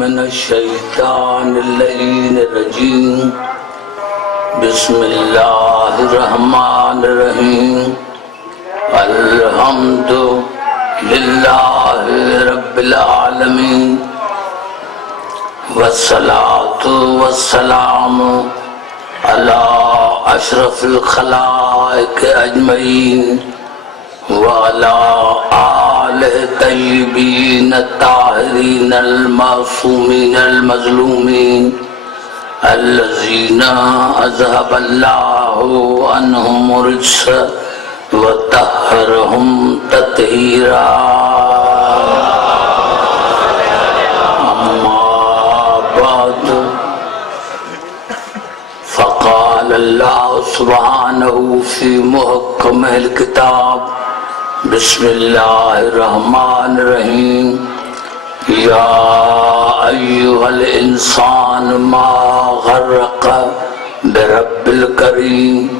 من الشیطان اللعین الرجیم بسم اللہ الرحمن الرحیم الحمد للہ رب العالمین والصلاة والسلام علی اشرف الخلائق اجمعین وعلى آلہ طیبین الطاہرین المعصومین المظلومین الذین اذهب اللہ عنہم الرجس وطہرہم تطہیرا اما بعد فقال اللہ سبحانہ فی محکم الکتاب بسم اللہ الرحمن الرحیم یا ایہا الانسان ما غرق برب الکریم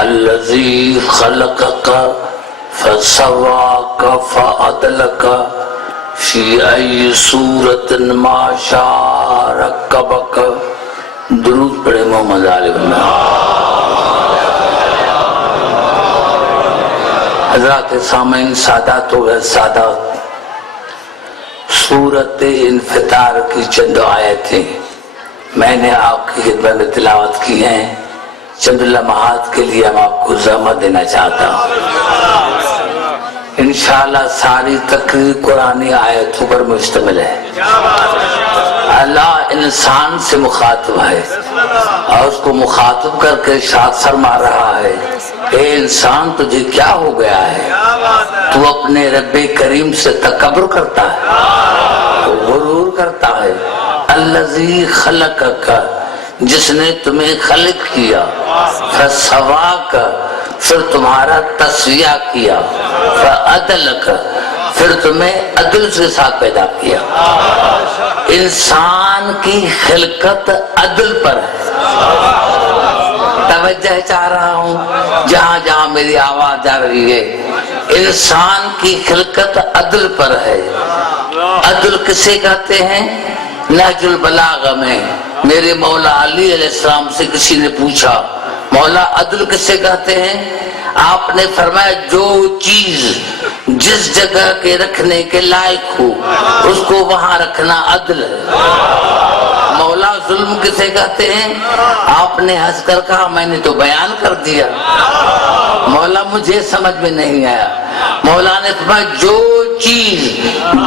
الذی خلقک فسواک فعدلک فی ای صورت ما شاء رکبک. درود پڑھے محمد علیہ وسلم. حضرات سامعین، سادات و غیر سادات، سورت انفطار کی چند آیتیں میں نے آپ کی خدمت میں تلاوت کی ہیں. چند لمحات کے لیے ہم آپ کو زحمت دینا چاہتا ہوں. انشاءاللہ ساری تقریر قرآنی آیتوں پر مشتمل ہے. اللہ انسان سے مخاطب ہے اور اس کو مخاطب کر کے ارشاد فرما رہا ہے، اے انسان تجھے کیا ہو گیا ہے؟ تو اپنے رب کریم سے تکبر کرتا ہے، غرور کرتا ہے. الذی خلقک، جس نے تمہیں خلق کیا، فسواک، پھر تمہارا تسویہ کیا، فعدلک، پھر تمہیں عدل کے ساتھ پیدا کیا. انسان کی خلقت عدل پر ہے. توجہ چاہ رہا ہوں جہاں جہاں میری آواز جا رہی ہے، انسان کی خلقت عدل پر ہے. عدل کسے کہتے ہیں؟ نہج البلاغہ میں میرے مولا علی علیہ السلام سے کسی نے پوچھا، مولا عدل کسے کہتے ہیں؟ آپ نے فرمایا جو چیز جس جگہ کے رکھنے کے لائق ہو اس کو وہاں رکھنا عدل ہے. مولا ظلم کسے کہتے ہیں؟ آپ نے ہنس کر کہا میں نے تو بیان کر دیا. مولا مجھے سمجھ میں نہیں آیا. مولا نے فرمایا جو چیز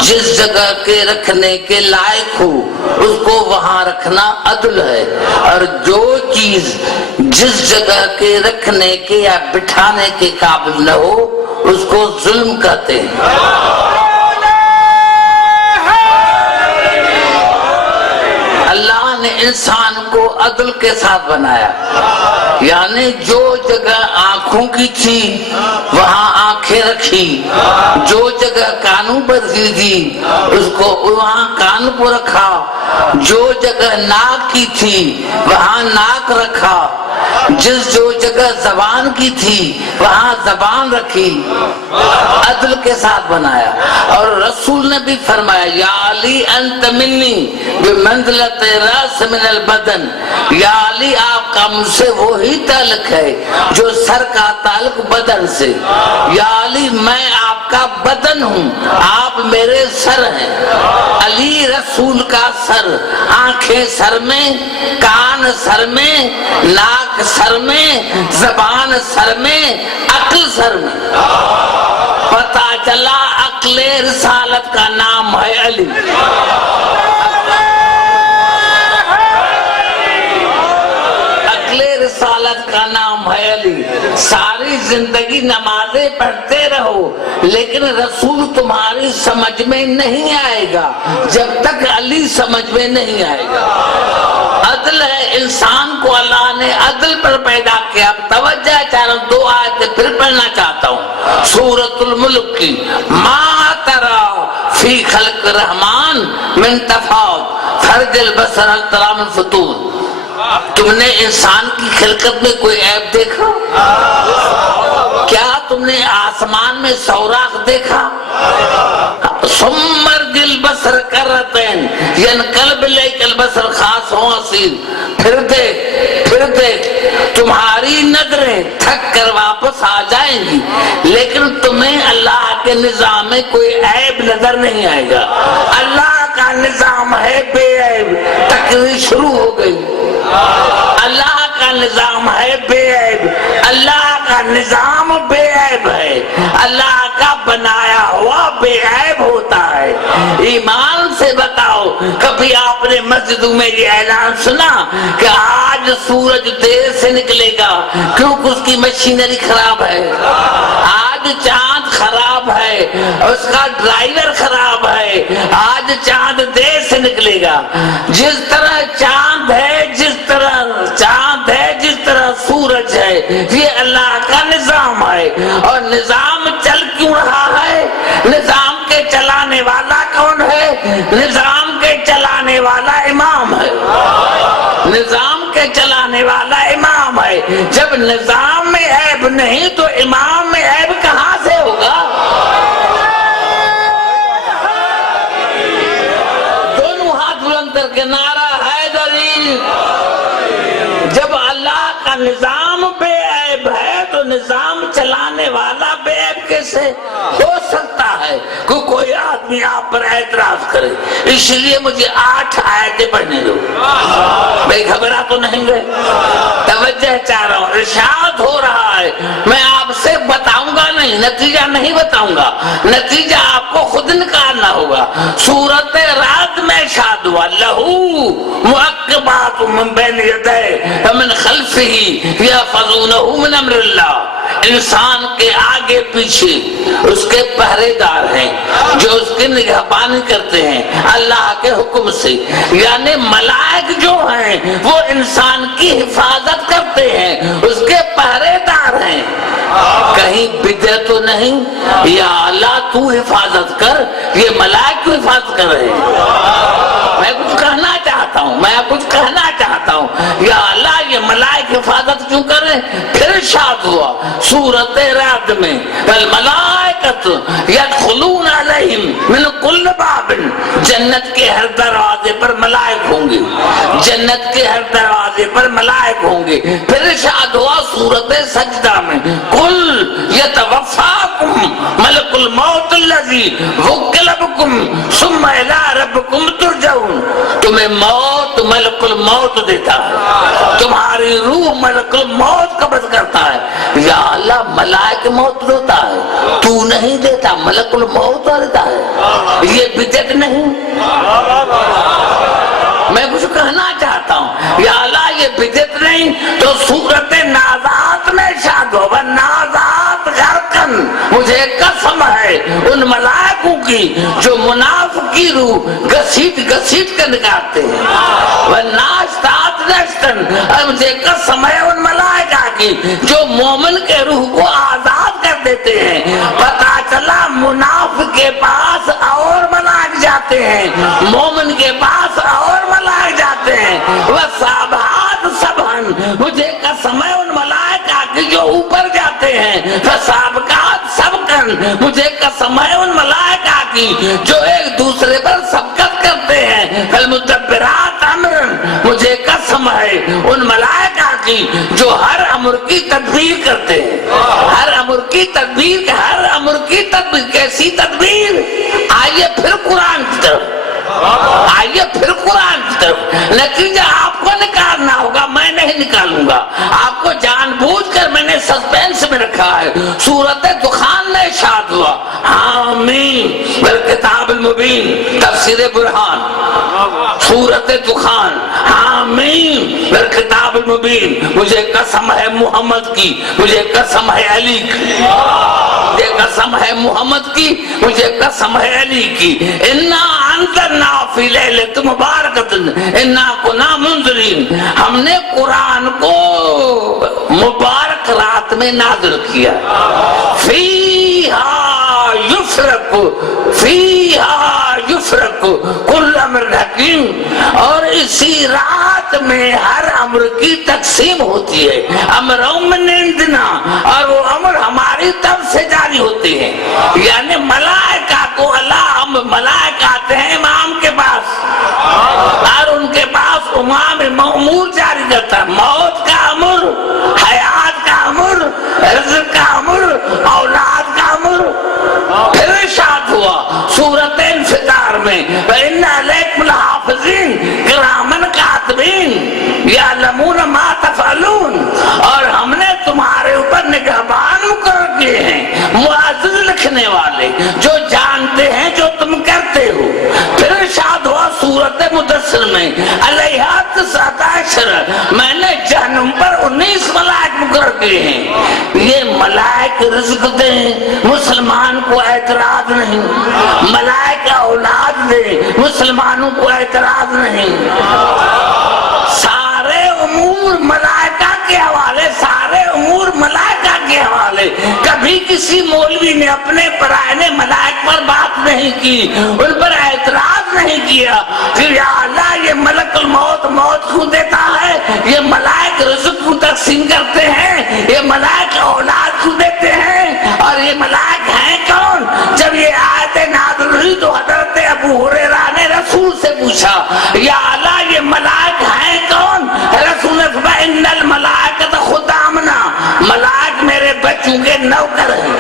جس جگہ کے رکھنے کے لائق ہو اس کو وہاں رکھنا عدل ہے، اور جو چیز جس جگہ کے رکھنے کے یا بٹھانے کے قابل نہ ہو اس کو ظلم کہتے ہیں. اللہ نے انسان کو عدل کے ساتھ بنایا، یعنی جو جگہ آنکھوں کی تھی وہاں آنکھیں رکھی، جو جگہ کانوں پر تھی اس کو وہاں کان کو رکھا، جو جگہ ناک کی تھی وہاں ناک رکھا، جو جگہ زبان کی تھی وہاں زبان رکھی. عدل کے ساتھ بنایا. اور رسول نے بھی فرمایا یا علی انت منی بمنزلت راس من البدن، یا علی آپ کا مجھ سے وہی تعلق ہے جو سر کا تعلق بدن سے. یا علی میں آپ کا بدن ہوں، آپ میرے سر ہیں. علی رسول کا سر، آنکھیں سر میں، کان سر میں، ناک سر میں، زبان سر میں، عقل سر میں. پتا چلا عقل رسالت کا نام ہے علی. عقل رسالت کا نام ہے علی. ساری زندگی نمازیں پڑھتے رہو لیکن رسول تمہاری سمجھ میں نہیں آئے گا جب تک علی سمجھ میں نہیں آئے گا. عدل ہے. انسان کو اللہ نے عدل پر پیدا کیا. توجہ چاہتا ہوں، دو آیتیں پھر پڑھنا چاہتا ہوں. سورۃ الملک کی ما ترى فی خلق الرحمن من تفاوت فرج البصر هل ترى من فطور. تم نے انسان کی خلقت میں کوئی عیب دیکھا؟ کیا تم نے آسمان میں سوراخ دیکھا؟ سمر گل بسر کرتین ینقلب الیک البصر خاص ہوں اسیر. پھر دیکھ تمہاری نظریں تھک کر واپس آ جائیں گی لیکن تمہیں اللہ کے نظام میں کوئی عیب نظر نہیں آئے گا. اللہ کا نظام ہے بے عیب. تقریر شروع ہو گئی. اللہ کا نظام ہے بے عیب. اللہ کا نظام بے عیب ہے. اللہ کا بنایا ہوا بے عیب ہوتا ہے. ایمان سے بتاؤ کبھی آپ نے مسجدوں میں یہ اعلان سنا کہ آج سورج دیر سے نکلے گا کیونکہ اس کی مشینری خراب ہے, آج چاند خراب ہے, اس کا ڈرائیور خراب ہے, آج چاند دیر سے نکلے گا. جس طرح چاند ہے, جس طرح سورج ہے, یہ اللہ کا نظام ہے. اور نظام چل کیوں رہا ہے؟ نظام کے چلانے والا کون ہے؟ نظام کے چلانے والا امام ہے. نظام کے چلانے والا امام ہے. جب نظام میں عیب نہیں تو امام میں عیب کہاں سے ہوگا؟ دونوں ہاتھ بلند کر کے نعرہ حیدری. جب اللہ کا نظام بے عیب ہے تو نظام چلانے والا بے عیب کیسے ہو سکتا ہے؟ کوئی آدمی آپ پر اعتراض کرے. اس لیے مجھے 8 آیتیں پڑھنے دو. بھائی گھبرا تو نہیں گئے؟ توجہ چاہ رہا ہوں. ارشاد ہو رہا ہے میں آپ سے بتاؤں گا نہیں, نتیجہ نہیں بتاؤں گا, نتیجہ آپ کو خود نکالنا ہوگا. سورۃ رعد میں ارشاد ہوا لہو معقبات من بین یدیہ ومن خلفہ یحفظونہ من امر اللہ. انسان کے آگے پیچھے اس کے پہرے دار ہیں جو اس کی نگہبانی کرتے ہیں اللہ کے حکم سے. یعنی ملائک جو ہیں وہ انسان کی حفاظت کرتے ہیں, اس کے پہرے دار ہیں. کہیں بدعت تو نہیں؟ یا اللہ تو حفاظت کر, یہ ملائک کی حفاظت کر رہے ہیں. میں کچھ کہنا چاہتا ہوں یا اللہ یہ ملائک حفاظت کیوں کرے؟ پھر ارشاد ہوا سورۃ رعد میں والملائکۃ یدخلون علیہم من کل باب. جنت کے ہر دروازے پر ملائک ہوں گے, جنت کے ہر دروازے پر ملائک ہوں گے. پھر ارشاد ہوا سورۃ سجدہ میں قل یتوفاکم ملک الموت الذی وکل بکم ثم الی ربکم ترجعون. تمہیں موت ملک الموت دیتا ہے, تمہاری روح ملک الموت قبض کرتا ہے. یا اللہ ملائک موت دیتا ہے, تو نہیں دیتا, ملک الموت دیتا ہے. یہ بدعت نہیں. میں کچھ کہنا چاہتا ہوں یا اللہ یہ بدعت نہیں. تو سورۃ نازعات میں ارشاد ہوا نازعات غرقن. مجھے قسم ہے ان ملائکوں کی جو منافق کی روح گھسیٹ کر نکالتے ہیں. والناشطات نشطن. اور مجھے قسم ہے ان ملائکہ کی جو مومن کے روح کو آزاد کر دیتے ہیں. پتا چلا منافق کے پاس اور ملائک جاتے ہیں, مومن کے پاس اور ملائک جاتے ہیں. وَسَابَحَاتُ سَبْحًا. مجھے قسم ہے ان ملائکہ کی جو اوپر جاتے ہیں. فَسَابِقَاتُ سَبْقًا. مجھے قسم ہے ان ملائکہ کی جو ایک دوسرے پر سبقت کرتے ہیں. فَالْمُدَبِّرَاتِ أَمْرًا. مجھے قسم ہے ان ملائکہ کی جو ہر امر کی تدبیر کرتے ہیں. ہر امر کی تدبیر, ہر امر کی تدبیر. کیسی تدبیر؟ آئیے پھر قرآن کی طرف, آئیے پھر قرآن کی طرف. نتیجہ آپ کو نکالنا ہوگا, میں نہیں نکالوں گا. آپ کو جان بوجھ کر میں نے سسپینس میں رکھا ہے. سورۃ دخان میں ارشاد ہوا آمین والکتاب المبین. تفسیر برہان سورۃ دخان آمین والکتاب المبین. مجھے قسم ہے محمد کی, مجھے قسم ہے علی کی, مجھے قسم ہے محمد کی, مجھے قسم ہے علی کی. انا انزلنا فی لیلۃ مبارکۃ انا کنا منذرین. ہم نے قرآن کو مبارک رات میں نازل کیا. فیہا یفرق, فیہا یفرق کل امر حکیم. اور اسی رات میں ہر امر کی تقسیم ہوتی ہے. امروں من عندنا, اور وہ امر ہماری طرف سے جاری ہوتے ہیں. یعنی ملائکہ کو اللہ معزز لکھنے والے جو جانتے ہیں جو تم کرتے ہو. پھر ارشاد ہوا سورت مدثر میں علیہ 19 میں نے جہنم پر 19 ملائک مقرر کیے ہیں. یہ ملائک رزق دیں مسلمان کو اعتراض نہیں, ملائک اولاد دیں مسلمانوں کو اعتراض نہیں. سارے امور ملائکہ کے حوالے, سارے امور ملائکہ کے حوالے. کبھی کسی مولوی نے اپنے پرائے ملائک پر بات نہیں کی, ان پر اعتراض نہیں کیا کہ یا اللہ یہ ملک الموت موت کو دیتا ہے, یہ ملائک رزق کو تقسیم کرتے ہیں, یہ ملائک اولاد کو دیتے ہیں, اور یہ ملائک ہیں کون. جب یہ آیت نازل ہوئی تو حضرت ابو ہریرہ نے رسول سے پوچھا یا اللہ یہ ملائک ہیں کون. رسول نے فرمایا ان الملائکۃ خدامنا, ملائک میرے بچوں کے نوکر ہیں.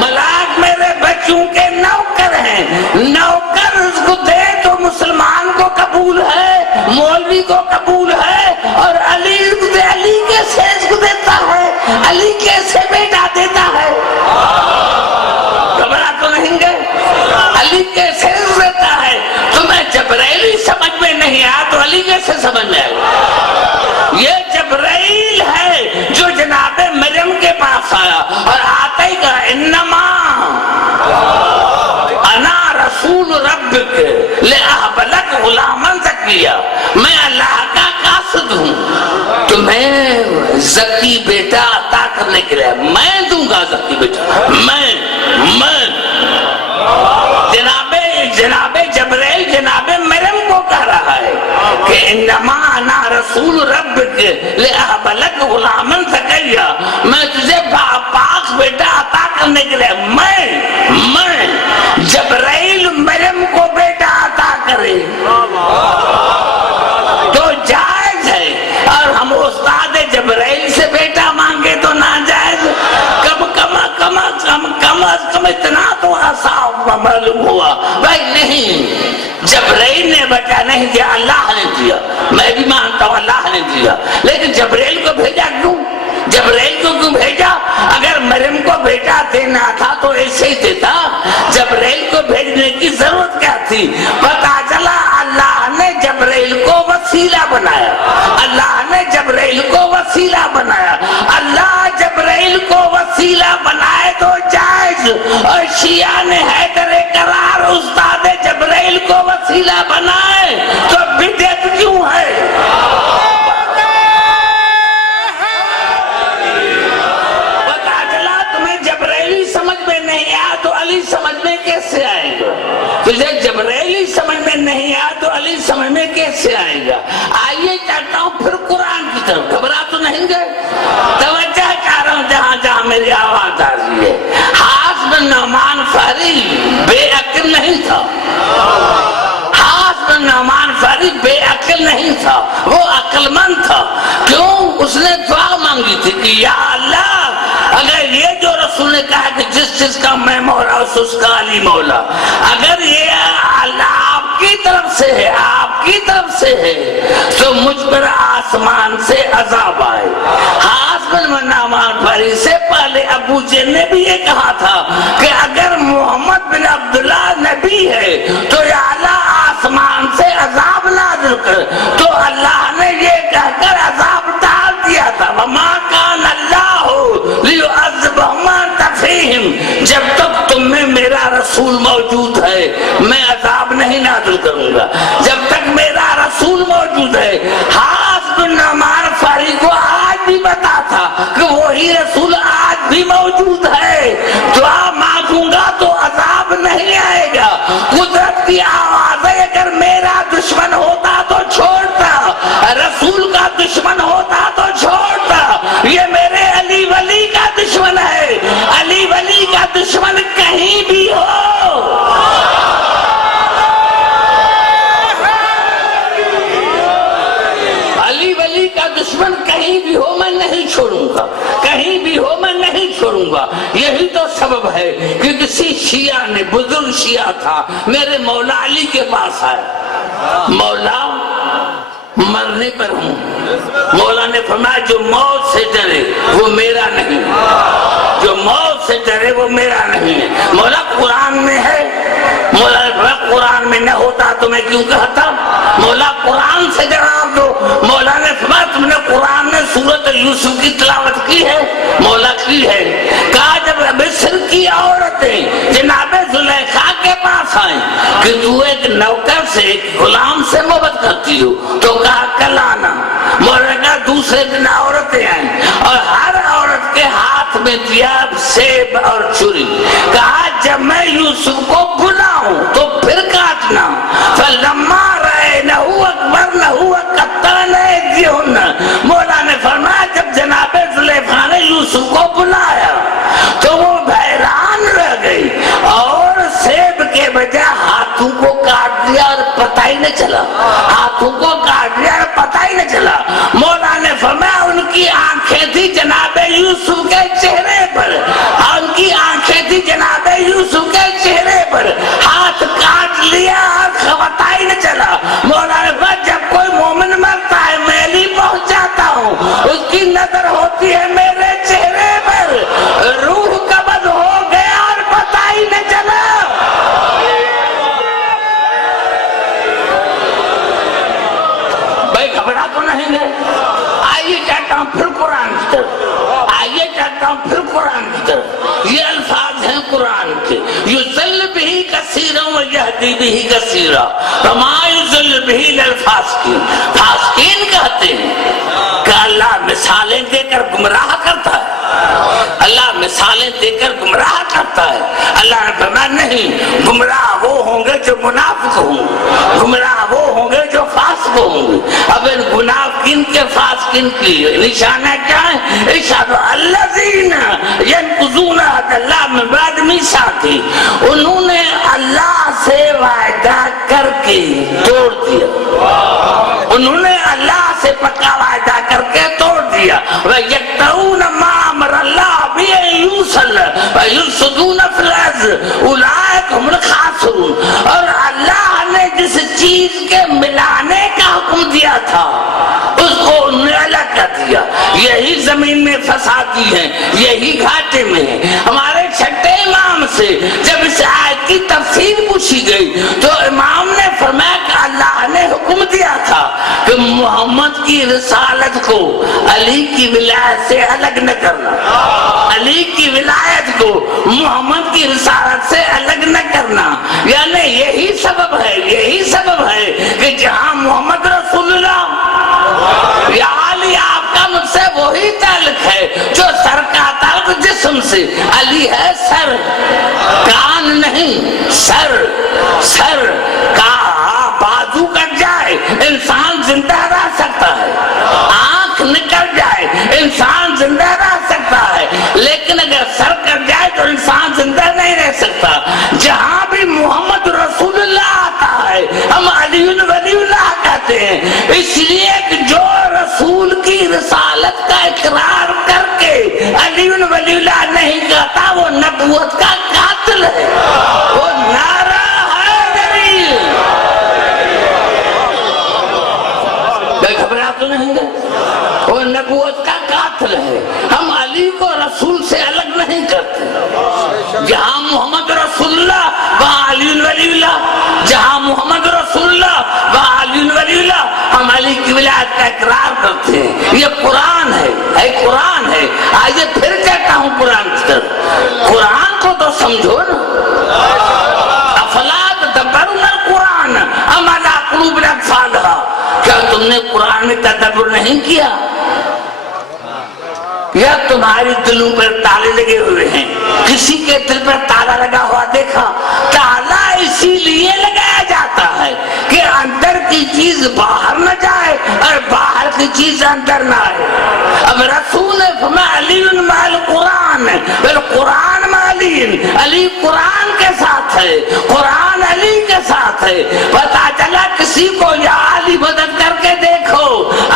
ملائک میرے بچوں کے نوکر ہیں. نوکر اس کو دے تو مسلمان کو قبول ہے, مولوی کو قبول ہے, اور علی دے, علی کیسے اس کو دیتا ہے, علی کیسے بیٹا دیتا ہے. گھبرا تو نہیں گئے, علی کیسے دیتا ہے. تمہیں جبرائیل سمجھ میں نہیں آیا تو علی کیسے سمجھ میں آئے. یہ جبرائیل ہے جو جناب مریم کے پاس آیا اور آتا ہی کہا انما انا رسول ربک لأہب لک غلاما زکیا, میں اللہ کا قاصد ہوں, تمہیں زکی بیٹا عطا کرنے کے لیے میں دوں گا زکی بیٹا. میں جناب جبرائیل جناب مریم کو کہہ رہا ہے کہ انما انا رسول ربک لأہب لک غلاما زکیا, میں تجھے پاک بیٹا عطا کرنے کے لیے میں جبرائیل مریم کو بیٹا عطا کرے تو جائز ہے, اور ہم استاد جبرائیل سے بیٹا مانگے تو ناجائز. کم از کم اتنا تو صاف معلوم ہوا بھائی نہیں, جبرائیل نے بیٹا نہیں دیا, اللہ نے دیا. میں بھی مانتا ہوں اللہ نے دیا, لیکن جبرائیل کو بھیجا کیوں, جبرائیل کو کیوں بھیجا. اگر مریم کو بیٹا دینا تھا تو ایسے ہی دیتا, جبرائیل کو بھیجنے کی ضرورت کیا تھی. پتا چلا اللہ نے جبرائیل کو وسیلہ بنایا, اللہ نے جبرائیل کو وسیلہ بنایا. اللہ جبرائیل کو وسیلہ بنائے تو جائز, اور شیعہ نے حیدر کرار استاد جبرائیل کو وسیلہ بنائے تو بدعت کیوں ہے. سمجھ میں کیسے آئے گا, تجھے جبرائیل سمجھ میں نہیں آیا تو علی سمجھ میں کیسے آئے گا. آئیے چاہتا ہوں پھر قرآن کی طرف. گھبرا تو نہیں گئے, توجہ چاہ رہا ہوں جہاں جہاں میری آواز آ رہی ہے. حاس بن نعمان فہری بے عقل نہیں تھا, حاس بن نعمان فہری بے عقل نہیں تھا, وہ عقل مند تھا. کیوں؟ اس نے دعا مانگی تھی کہ یا اللہ اگر یہ جو رسول نے کہا کہ جس چیز کا میں مولا اس کا علی مولا, اگر یہ اللہ آپ کی طرف سے ہے, آپ کی طرف سے ہے تو مجھ پر آسمان سے عذاب آئے. حاس بن نعمان فہری سے پہلے ابو جہل نے بھی یہ کہا تھا کہ اگر محمد بن عبداللہ نبی ہے تو یا اللہ آسمان سے عذاب نازل کر, تو اللہ نے یہ کہہ کر عذاب ڈال دیا تھا وما کان اللہ ليعذبهم وانت فيهم, جب تک تم میں میرا رسول موجود ہے میں عذاب نہیں نازل کروں گا, جب تک میرا رسول موجود ہے. حاس بن نعمان فہری کو آج بھی پتا تھا کہ وہی رسول آج بھی موجود ہے, دعا مانگوں گا تو عذاب نہیں آئے گا. قدرت کی آواز ہے, اگر میرا دشمن ہوتا تو چھوڑتا, رسول کا دشمن ہوتا تو چھوڑتا. یہ میرے علی ولی کا دشمن ہے, علی ولی کا دشمن کہیں بھی ہو, علی ولی کا دشمن کہیں بھی ہو میں نہیں چھوڑوں گا, کہیں بھی ہو میں نہیں چھوڑوں گا. یہی تو سبب ہے کہ کسی شیعہ نے, بزرگ شیعہ تھا, میرے مولا علی کے پاس آیا, مولا مرنے پر ہوں. مولا نے فرمایا جو موت سے ڈرے وہ میرا نہیں, جو موت سے ڈرے وہ میرا نہیں. مولا قرآن میں ہے, مولا نے فرمایا قرآن میں نہ ہوتا تو میں کیوں کہتا. مولا قرآن سے جواب دو. مولا نے فرمایا تم نے قرآن میں سورۃ یوسف کی تلاوت کی ہے؟ مولا کی ہے. کہا جب مصر کی عورتیں جناب زلیخا کے پاس آئیں کہ تو ایک نوکر سے ایک غلام سے محبت کرتی ہو, تو کہا کل آنا. مولا نے کہا دوسرے دن عورتیں آئیں اور ہر عورت کے ہاتھ میں دیا سیب اور چھری. کہا جب میں یوسف کو بلاؤں تو پھر کاٹنا. فلما رأینہ اکبرنہ قطعن ایدیہن. مولا نے فرمایا جب جناب زلیخا نے یوسف کو بلایا تو وہ حیران رہ گئی اور سیب کے بجائے ہاتھوں کو کاٹ دیا اور پتہ ہی نہ چلا. ہاتھوں کو کاٹ دیا اور پتہ ہی نہ چلا. مولا نے فرمایا ان کی آنکھیں تھی جناب یوسف کے چہرے پر, اور ان کی آنکھیں تھی جناب یوسف کے چہرے پر. ہاتھ کاٹ لیا اور پتہ ہی نہ چلا. مولا نے فرمایا جب کوئی مومن مرتا ہے میں نہیں پہنچاتا ہوں, اس کی نظر ہوتی ہے میرے چہرے پر, روح قبض ہو گیا اور پتہ ہی نہ چلا. بھائی گھبرا تو نہیں گئے؟ آئیے چاہتا ہوں پھر قرآن کی طرف, آئیے چاہتا ہوں پھر قرآن کی طرف. یہ الفاظ ہیں قرآن کے, یضل بہ کثیرا ویہدی بہ کثیرا وما یضل بہ الا الفاسقین. فاسقین کہتے ہیں کہ اللہ مثالیں دے کر گمراہ کرتا ہے, اللہ مثالیں دے کر گمراہ کرتا ہے. اللہ نے فرمایا نہیں, گمراہ وہ ہوں گے جو منافق ہوں گے, گمراہ وہ ہوں گے جو فاسق ہوں گے. اب ان منافقین کے فاسقین کی نشانہ کیا ہے؟ اشہدوا الذین ینقضون عہد اللہ من بعد میثاقہ. انہوں نے اللہ سے وعدہ کر کے توڑ دیا, انہوں نے اللہ سے پکا وعدہ کر کے توڑ دیا. وَيَقْطَعُونَ مَا أَمَرَ اللَّهُ بِهِ أَن يُوصَلَ وَيُفْسِدُونَ فِي الْأَرْضِ أُولَٰئِكَ هُمُ الْخَاسِرُونَ. اور اللہ نے جس چیز کے ملانے کا حکم دیا تھا اس کو انہوں نے الگ کر دیا. یہی زمین میں فسادی ہیں, یہی گھاٹے میں ہیں. ہمارے چھٹے امام سے جب اس آیت کی تفسیر پوچھی گئی تو امام نے فرمایا کہ اللہ نے حکم دیا تھا کہ محمد کی رسالت کو علی کی ولایت سے الگ نہ کرنا, علی کی ولایت کو محمد کی رسالت سے الگ نہ کرنا. یعنی یہی سبب ہے, یہی سبب ہے کہ جہاں محمد رسول اللہ یا علی آپ کا مجھ سے وہی تعلق ہے جو سر کا تعلق جسم سے. علی ہے سر, کان نہیں, سر, سر کا بازو کٹ جائے انسان زندہ رہ سکتا ہے, آنکھ نکل جائے انسان زندہ رہ سکتا ہے, لیکن اگر سر کٹ جائے تو انسان زندہ نہیں رہ سکتا. جہاں بھی محمد رسول اللہ آتا ہے ہم علی ولی اللہ کہتے ہیں, اس لیے کہ جو رسول کی رسالت کا اقرار کر کے علی ولی اللہ نہیں کہتا وہ نبوت کا قاتل ہے, وہ نعرہ حیدری. گھبرا تو نہیں گئے؟ وہ نبوت کا قاتل ہے. ہم علی کو رسول سے الگ نہیں کرتے. جہاں محمد رسول اللہ وہاں علی ولی اللہ, جہاں محمد رسول اللہ وہاں علی ولی اللہ. ہم علی کی ولایت کا اقرار کرتے ہیں. یہ قرآن ہے, قرآن ہے. آئیے پھر کہتا ہوں قرآن کی طرف. قرآن کو تو سمجھو نا. افلا تدبرون القرآن ام علی قلوب اقفالها. کیا تم نے قرآن میں تدبر نہیں کیا یا تمہاری دلوں پر تالے لگے ہوئے ہیں؟ کسی کے دل پر تالا لگا ہوا دیکھا؟ تالا اسی لیے لگایا جاتا ہے کہ اندر کی چیز باہر نہ جائے اور باہر کی چیز اندر نہ آئے. اب رسول فرمایا علی مع القرآن, بالقرآن مع علی. علی قرآن کے ساتھ ہے, قرآن علی کے ساتھ ہے. پتا چلا کسی کو یا علی مدد کر کے دیکھو,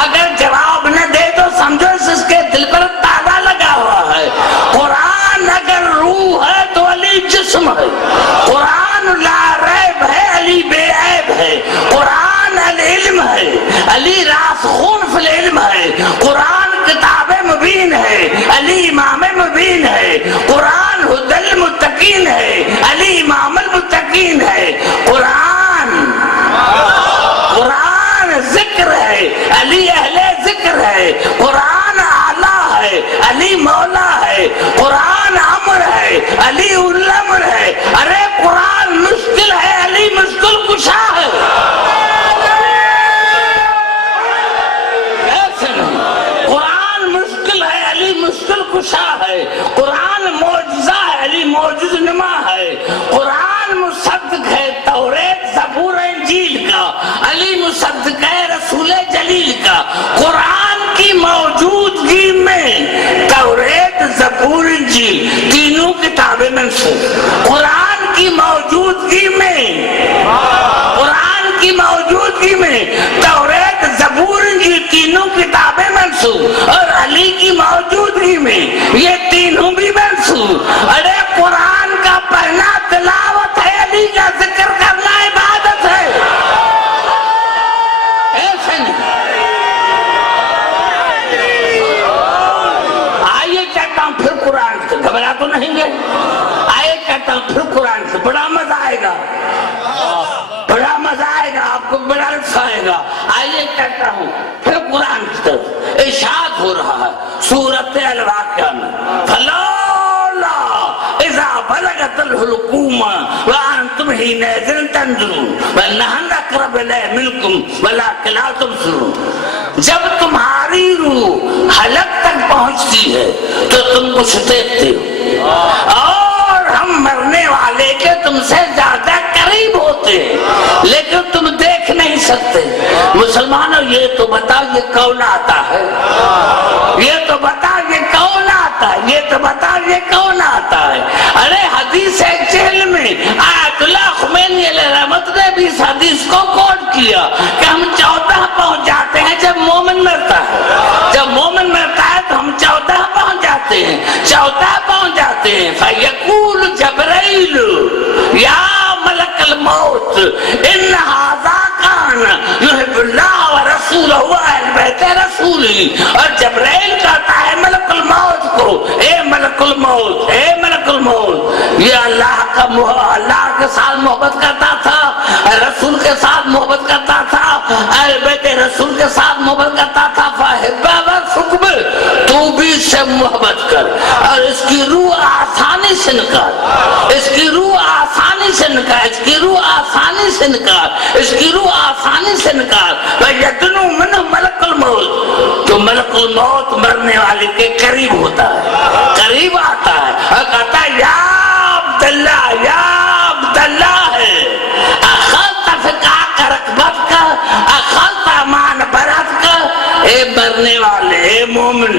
اگر جواب نہ دے تو سمجھو اس کے دل پر تالا لگا ہوا ہے. قرآن اگر روح ہے تو علی جسم ہے. قرآن لا ریب ہے, علی بے عیب ہے. قرآن العلم ہے, علی علی امام مبین ہے، قرآن ہدی المتقین ہے، علی امام المتقین ہے، قرآن ذکر ہے، علی اہل ذکر ہے، قرآن اعلیٰ ہے، علی مولا ہے، قرآن امر ہے، علی الامر ہے، ارے قرآن مشکل ہے، علی مشکل کشا ہے۔ قرآن مشکل ہے، علی مشکل کشا ہے، قرآن معجزہ ہے، علی معجز نما ہے، قرآن مصدق ہے توریت زبور انجیل کا، علی مصدق ہے رسول جلیل کا۔ قرآن کی موجودگی میں توریت زبور انجیل تینوں کتابیں منسوخ، قرآن کی موجودگی میں توریت زبور انجیل تینوں کتابیں منسوخ، اور علی کی موجودگی میں یہ تینوں بھی منسوخ۔ ارے قرآن کا پڑھنا تلاوت ہے، علی کا ذکر کرنا عبادت ہے، ایسے نہیں۔ آئیے کہتا ہوں پھر قرآن سے، گھبرا تو نہیں گئے؟ آئیے کہتا ہوں پھر قرآن سے، بڑا مزہ آئے گا، بڑا مزہ آئے گا، آپ کو بڑا لطف آئے گا۔ آئیے کہتا ہوں پھر قرآن کی طرف ارشاد ہو رہا ہے سورۃ الواقعہ میں، فلولا اذا بلغت الحلقوم وانتم حینئذ تنظرون ونحن اقرب الیہ منکم ولکن لا تبصرون۔ جب تمہاری روح حلق تک پہنچتی ہے تو تم کچھ دیکھتے ہو، اور ہم مرنے والے کے تم سے زیادہ قریب ہوتے ہیں لیکن تم دیکھ نہیں سکتے۔ مسلمانوں یہ تو بتا یہ کون آتا ہے، یہ تو بتا یہ کون آتا ہے، یہ تو بتا یہ کون آتا ہے۔ ارے حدیث جہل میں آیت اللہ خمینی علیہ رحمت نے بھی اس حدیث کو کوٹ کیا کہ ہم 14 پہنچ جاتے ہیں جب مومن مرتا ہے، جب مومن مرتا ہے تو ہم 14 پہنچ جاتے ہیں، 14 پہنچ جاتے ہیں۔ فیقول جبرائیل یا ملک الموت ان ھذا کان یحب اللہ ورسولہ واہل بیت رسولہ، اور جبرائیل کہتا ہے ملک الموت کو، اے ملک الموت، اے ملک الموت، یہ اللہ کے ساتھ محبت کرتا تھا، رسول کے ساتھ محبت کرتا تھا، اہل بیت رسول کے ساتھ محبت کرتا تھا، فاحبہ وفقب، تو بھی اس سے محبت کر، اور اس کی روح آسانی سے نکال، اس کی روح آسانی سے نکال، اس کی روح آسانی سے نکال، اس کی روح آسانی سے نکال۔ وَيَدْنُو مِنْهُ مَلَكُ الْمَوْتِ، تو ملک الموت مرنے والے کے قریب ہوتا ہے، قریب آتا ہے اور کہتا ہے یا عبداللہ، یا عبداللہ ہے، اخذت فقاق رقبت کا، اخذت امان برت کا، اے مرنے والے، اے مومن،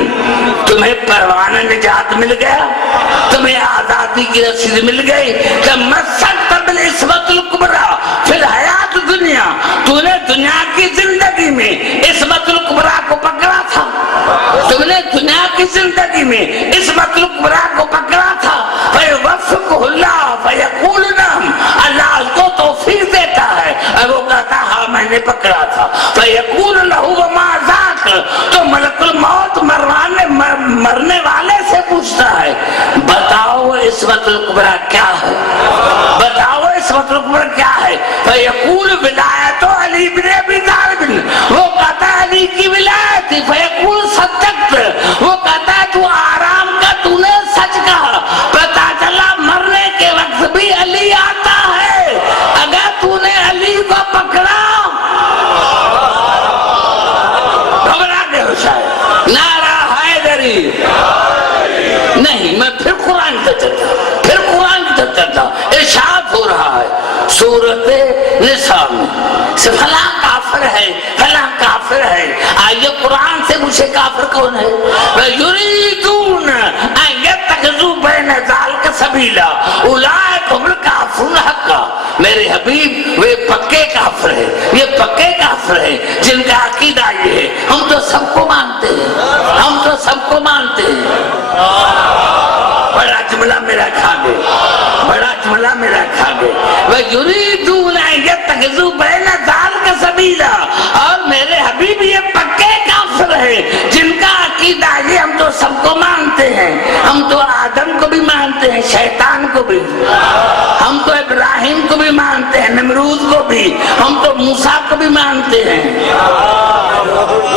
تمہیں پروانہ نجات مل گیا، تمہیں آزادی کی رسید مل گئی، کہ مسکت بالعصمت الکبریٰ فی الحیات دنیا، تو نے دنیا کی زندگی میں عصمت الکبریٰ کو پکڑا تھا، تم نے دنیا کی زندگی میں عصمت الکبریٰ کو پکڑا تھا، فیوفقہ اللہ فیقول نعم، اللہ اس کو توفیق دیتا ہے، اور وہ کہتا ہاں میں نے پکڑا تھا، فیقول لہو وما ذاک، تو ملک الموت مرنے والے سے پوچھتا ہے بتاؤ عصمت الکبریٰ کیا ہے، بتاؤ عصمت الکبریٰ کیا ہے، فیقول ولایت علی بن ابی طالب، وہ کہتا ہے علی کی ولایت تھی، فیقول صدقت، وہ کہتا ہے تو آرام کا، تو نے سچ کہا، پتا چلا مرنے کے وقت بھی علی آتا ہے، اگر تو نے علی کو پکڑا گھبرا کے ہو شاید نعرہ حیدری نہیں۔ میں پھر قرآن کی طرف چلتا ارشاد ہو رہا ہے سورۃ نساء میں، فلاں کافر ہے، فلاں کافر ہے، آئیے قرآن سے مجھے کافر کون ہے؟ وَيُرِيدُونَ أَن يَتَّخِذُوا بَيْنَ ذَلِكَ سَبِيلًا أُولَٰئِكَ هُمُ الْكَافِرُونَ حَقًّا۔ میرے حبیب وہ پکے کافر ہے، یہ پکے کافر ہے جن کا عقیدہ یہ ہے ہم تو سب کو مانتے ہیں، ہم تو سب کو مانتے ہیں۔ بڑا جملہ میرا کھا گئے، بڑا جملہ میرا کھا گئے۔ وَيُرِيدُونَ أَن يَتَّخِذُوا بَيْنَ ذَلِكَ سَبِيلًا، اور میرے حبیب یہ پکے کافر ہے جن کا عقیدہ یہ ہم تو سب کو مانتے مانتے ہیں، ہم تو آدم کو بھی مانتے ہیں، شیطان کو بھی، ہم تو ابراہیم کو بھی مانتے ہیں، نمرود کو بھی، ہم تو موسیٰ کو بھی مانتے ہیں،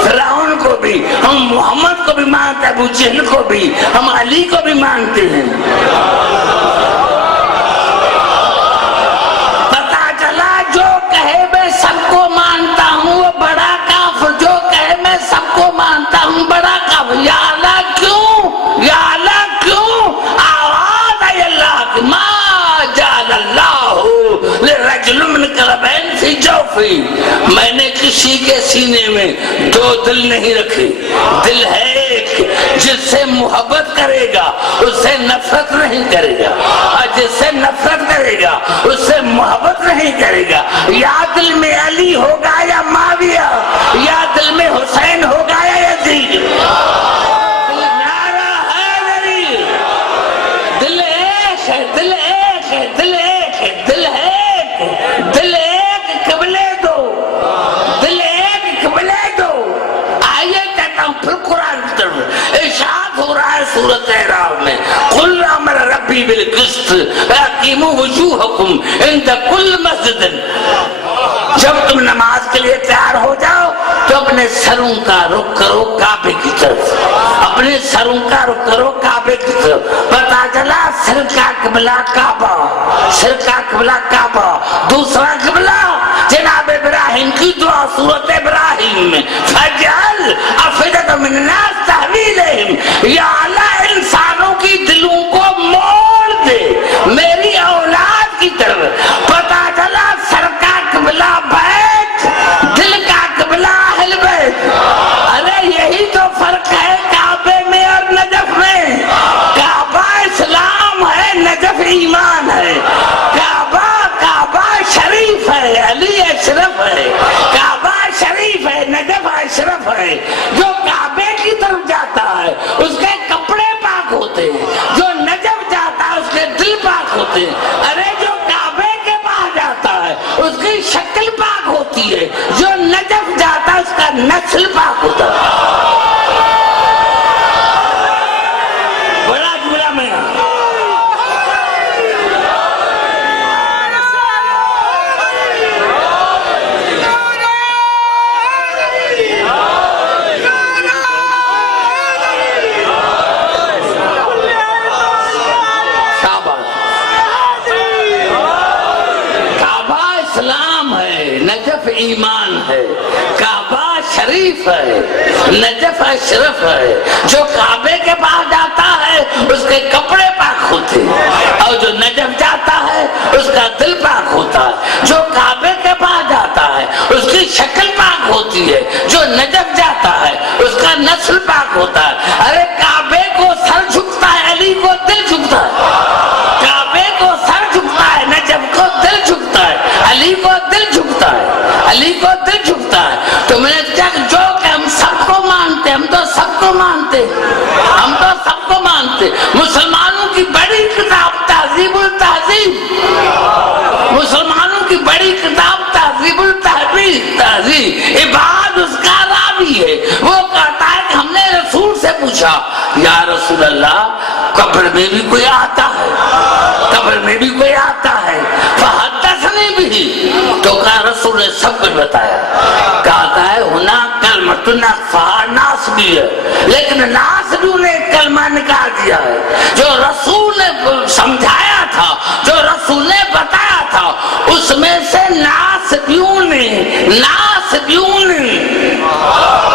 فرعون کو بھی، ہم محمد کو بھی مانتے ہیں، ابو جہل کو بھی، ہم علی کو بھی مانتے ہیں۔ پتا چلا جو کہے میں سب کو مانتا ہوں وہ بڑا کافر، جو کہے میں سب کو مانتا ہوں بڑا کافر۔ یا اللہ کیوں، یا اللہ کیوں؟ آواز آئی اللہ کی، ما جعل اللہ لرجل من قلبین فی جوفی، میں نے کسی کے سینے میں دو دل نہیں رکھے، دل ہے ایک، جس سے محبت کرے گا اس سے نفرت نہیں کرے گا، اور جس سے نفرت کرے گا اس سے محبت نہیں کرے گا۔ یا دل میں علی ہوگا یا معاویہ، یا دل میں حسین ہوگا یا یزید، نعرہ حیدری، دل ایک ہے، دل ایک ہے، دل ایک ہے، دل ایک، دل ایک، قبلے دو، دل ایک، قبلے دو۔ آئیے کہتا ہوں پھر قرآن کی طرف ارشاد ہو رہا ہے سورۃ اعراف میں، قل امر ربی بالقسط اقیموا وجوہکم عند کل مسجد۔ جب تم نماز کے لیے تیار ہو جاؤ تو اپنے سروں کا رخ کرو کعبے کی طرف، اپنے سروں کا رخ کرو کعبے کی طرف۔ پتا چلا سر کا قبلہ کعبہ، سر کا قبلہ کعبہ۔ دوسرا قبلہ جناب ابراہیم کی دعا سورۃ ابراہیم میں، فجعل افئدۃ من الناس تہوی الیہم، یا اللہ انسانوں کی دلوں کو موڑ دے میری اولاد کی طرف۔ پتا چلا سر کا قبلہ بیت، دل کا قبلہ اہل بیت۔ ارے یہی تو فرق ہے کعبے میں اور نجف میں۔ کعبہ اسلام ہے، نجف ایمان ہے۔ کعبہ شریف ہے، علی اشرف ہے، کعبہ شریف ہے، نجف اشرف ہے۔ جو کعبے کی طرف جاتا ہے اس کے کپڑے پاک ہوتے ہیں، جو نجف جاتا ہے اس کے دل پاک ہوتے ہیں۔ ارے جو کعبے کے پاس جاتا ہے اس کی شکل پاک ہوتی ہے، جو نجف جاتا ہے اس کا نسل پاک ہوتا ہے۔ بڑا جملہ میں نجف ایمان ہے، کعبہ شریف ہے، نجف اشرف ہے۔ جو کعبے کے پاس جاتا ہے اس کے کپڑے پاک ہوتے ہیں، اور جو نجف جاتا ہے اس کا دل پاک ہوتا ہے۔ جو کعبے کے پاس جاتا ہے اس کی شکل پاک ہوتی ہے، جو نجف جاتا ہے اس کا نسل پاک ہوتا ہے۔ ارے کعبے کو سر جھکتا ہے، علی کو دل جھکتا ہے۔ کعبے کو سر جھکتا ہے، نجف کو دل جھکتا ہے، علی کو دل جھکتا ہے، علی کو دل جھکتا ہے۔ تو میں نے کہا جو کہ ہم سب کو مانتے، ہم تو سب کو مانتے، ہم تو سب کو مانتے۔ مسلمانوں کی بڑی کتاب تہذیب التہذیب، مسلمانوں کی بڑی کتاب تہذیب التہذیب، عباد اس کا راوی ہے۔ وہ کہتا ہے کہ ہم نے رسول سے پوچھا یا رسول اللہ قبر میں بھی کوئی آتا ہے، قبر میں بھی کوئی آتا ہے، فحدثنی بھی، تو کہا رسول نے سب کچھ بتایا۔ کہتا ہے ہونا کلمۃ ناس بھی ہے، لیکن ناس بھی انہیں کلمہ نکال دیا ہے۔ جو رسول نے سمجھایا تھا، جو رسول نے بتایا تھا، اس میں سے ناس بیون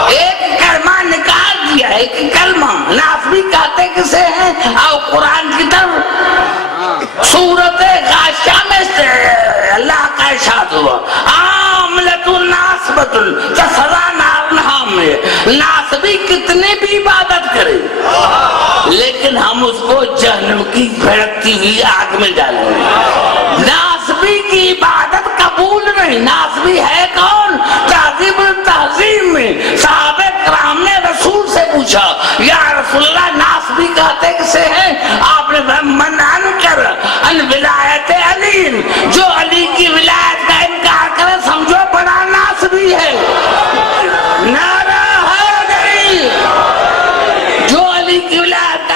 ایک کلمہ نکال دیا، ایک کلمہ۔ ناس بھی کہتے کسے ہیں؟ اور قرآن کی طرف سورۃ غاشیہ میں سے اللہ کا ارشاد ہوا، عاملۃ ناصبۃ تصلیٰ نارا حامیہ۔ ناس بھی کتنی بھی عبادت کرے لیکن ہم اس کو جہنم کی بھڑکتی ہوئی آگ میں ڈالیں گے۔ ناسبی کی عبادت قبول نہیں۔ ناسبی ہے کون؟ تہذیب التہذیب میں صحابہ کرام نے رسول سے پوچھا یا رسول اللہ ناسبی کہتے کسے ہیں؟ آپ نے من انکر ان ولایت علی، جو علی کی ولایت کا انکار کرے سمجھو بڑا ناسبی ہے۔ نعرہ حیدری، جو علی کی ولایت کا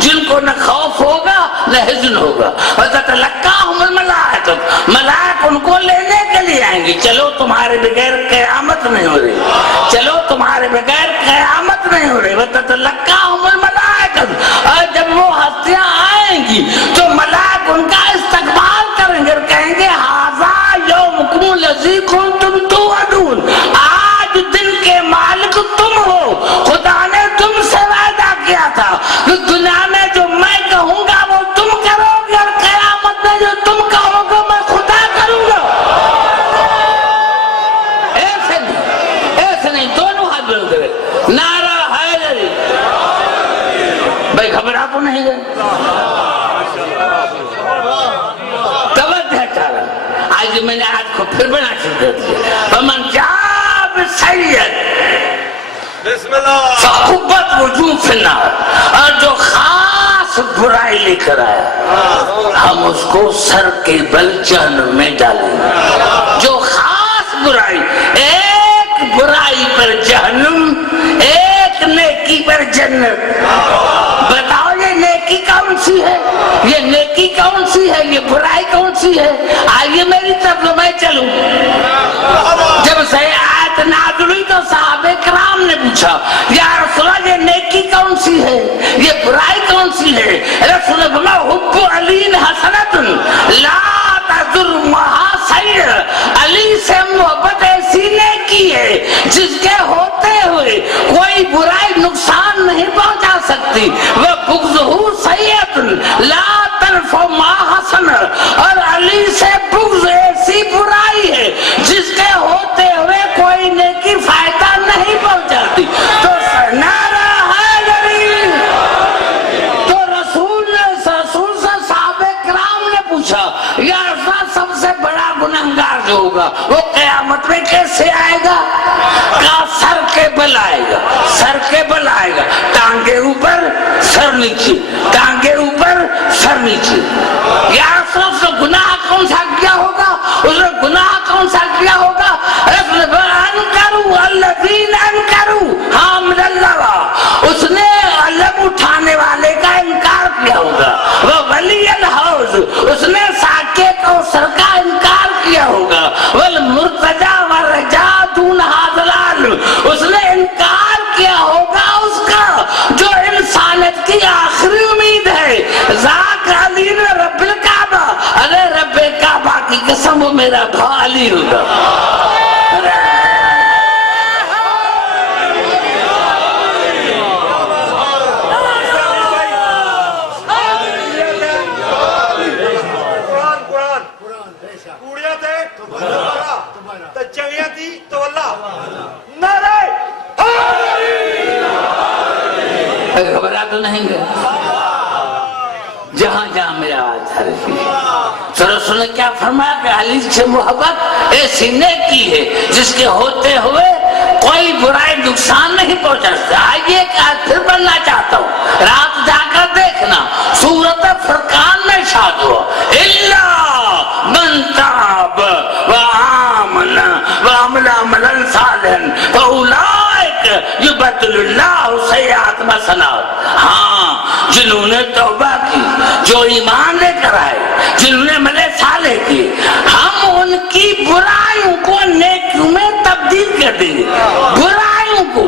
جن کو نہ خوف ہوگا نہ حزن ہوگا. وَتَتَلَقَّاهُمُ الْمَلَائِكَةُ ملائک ان کو لینے کے لیے آئیں گی. چلو تمہارے بغیر قیامت نہیں ہو رہی, چلو تمہارے بغیر قیامت نہیں ہو رہی. وَتَتَلَقَّاهُمُ الْمَلَائِكَةُ اور جب وہ ہستیاں آئیں گی تو ملائک ان کا استقبال کریں گے اور کہیں گے هَذَا يَوْمُكُمُ الَّذِي كُنتُمْ تُوعَدُونَ, آج دن کے مالک تم ہو, خدا نے تم سے وعدہ کیا تھا کہ دنیا میں جو میں کہوں گا وہ تم کرو گے اور قیامت میں جو تم کہو گے میں خدا کروں گا. ایسے نہیں دونوں ہاتھ بلند کرے نعرہ حیدری. بھائی گھبرا تو نہیں گئے؟ توجہ چاہا آج میں نے آج کو پھر بنا شروع کر دیا. فمن جاء بالسیئۃ فکبت وجوہ فی النار, اور جو خاص برائی لے کر آیا ہم اس کو سر کے بل جہنم میں ڈالیں گے. جو خاص برائی, ایک برائی پر جہنم, ایک نیکی پر جنت. بتاؤ یہ نیکی کون سی ہے, یہ نیکی کون سی ہے, یہ برائی کون سی ہے؟ آئیے میری طرف میں چلوں. جب سے آیت نازل ہوئی تو صحابہ کرام نے پوچھا یا رسول اللہ یہ نیکی کون سی ہے, یہ برائی کون سی ہے؟ رسول اللہ فرمایا حب علی حسنۃ لا تضر معہا سیئۃ, علی سے محبت ایسی نیکی ہے جس کے ہوتے ہوئے کوئی برائی نقصان نہیں پہنچا سکتی. وہ بغضہ سیئۃ لا تنفع معہا حسنۃ, اور علی سے بغض ایسی برائی ہے جس کے ہوتے ہوئے کوئی نیکی فائدہ نہیں پہنچاتی. تو نعرہ حیدری. تو رسول سے صحابہ کرام نے پوچھا یا رسول سب سے بڑا گنہگار جو ہوگا وہ قیامت میں کیسے آئے گا؟ کہا سر کے بل آئے گا, سر کے بل آئے گا, ٹانگے اوپر سر نیچے, ٹانگے اوپر سر نیچے. یا رسول سے گناہ کون سا کیا ہوگا, اس نے گناہ کون سا کیا ہوگا؟ انکروا الذین انکروا حامد اللہ, اس نے علم اٹھانے والے کا انکار کیا ہوگا. وہ ولی الحوض, اس نے ساکے کوثر کا انکار کیا ہوگا. والمرتجی والرجا دون ھذا العالم, اس نے انکار کیا ہوگا اس کا جو انسانیت کی آخری امید ہے. ذاک علی رب الکعبہ, ارے رب کعبہ کی قسم وہ میرا بھائی علی ہوگا. گھبرا تو نہیں گئے؟ جہاں جہاں میرا آواز حرفی. تو رسول نے کیا فرمایا کہ علی سے محبت ایسی نیکی ہے جس کے ہوتے ہوئے کوئی برائی نقصان نہیں پہنچا سکتا. آئیے ایک آیت پھر پڑھنا چاہتا ہوں, رات جا کر دیکھنا سورۃ فرقان میں ارشاد ہوا الا من تاب وآمن وعمل عملا صالحا فاولئک یبدل اللہ سیئات حسنات. ہاں جنہوں نے توبہ کی, جو ایمان لے کر آئے, جنہوں نے عمل صالح کی, ہم ان کی برائیوں کو نیکیوں میں تبدیل کر دیں گے. برائیوں کو